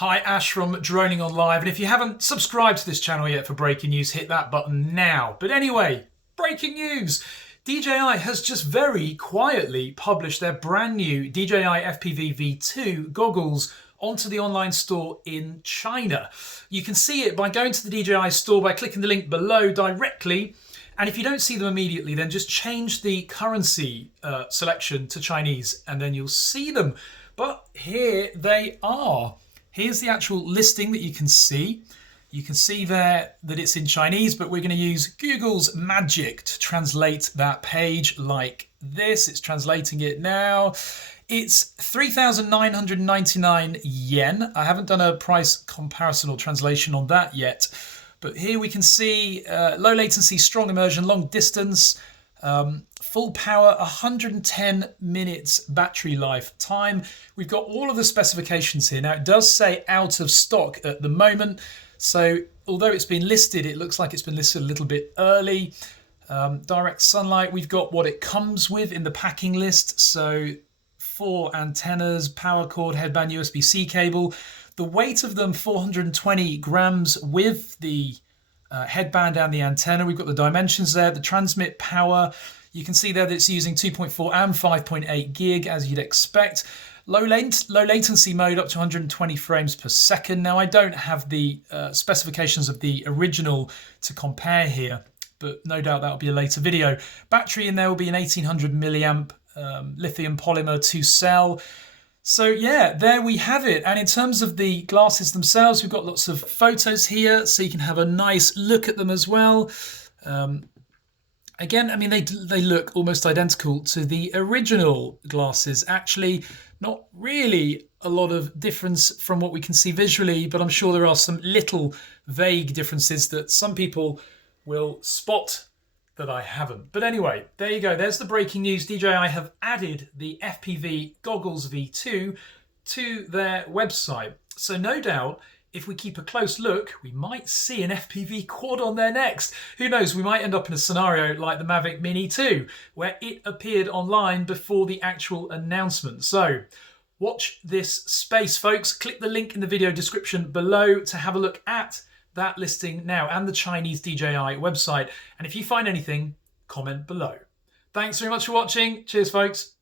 Hi, Ash from DroningON Live, and if you haven't subscribed to this channel yet for breaking news, hit that button now. But anyway, breaking news! DJI has just very quietly published their brand new DJI FPV V2 goggles onto the online store in China. You can see it by going to the DJI store by clicking the link below directly. And if you don't see them immediately, then just change the currency selection to Chinese and then you'll see them. But here they are. Here's the actual listing that you can see. You can see there that it's in Chinese, but we're going to use Google's magic to translate that page like this. It's translating it now. It's 3,999 yen. I haven't done a price comparison or translation on that yet. But here we can see low latency, strong immersion, long distance, full power, 110 minutes battery life time. We've got all of the specifications here. Now it does say out of stock at the moment. So although it's been listed, it looks like it's been listed a little bit early. Direct sunlight, we've got what it comes with in the packing list. So 4 antennas, power cord, headband, USB-C cable. The weight of them, 420 grams with the headband and the antenna. We've got the dimensions there, the transmit power. You can see there that it's using 2.4 and 5.8 gig as you'd expect. Low latency mode up to 120 frames per second. Now I don't have the specifications of the original to compare here, but no doubt that'll be a later video. Battery in there will be an 1800 milliamp lithium polymer 2-cell. So yeah, there we have it. And in terms of the glasses themselves, we've got lots of photos here, so you can have a nice look at them as well. Again, I mean, they look almost identical to the original glasses. Actually, not really a lot of difference from what we can see visually, but I'm sure there are some little vague differences that some people will spot that I haven't. But anyway, there you go. There's the breaking news. DJI have added the FPV Goggles V2 to their website. So no doubt, if we keep a close look, we might see an FPV quad on there next. Who knows, we might end up in a scenario like the Mavic Mini 2, where it appeared online before the actual announcement. So watch this space, folks. Click the link in the video description below to have a look at that listing now and the Chinese DJI website. And if you find anything, comment below. Thanks very much for watching. Cheers, folks.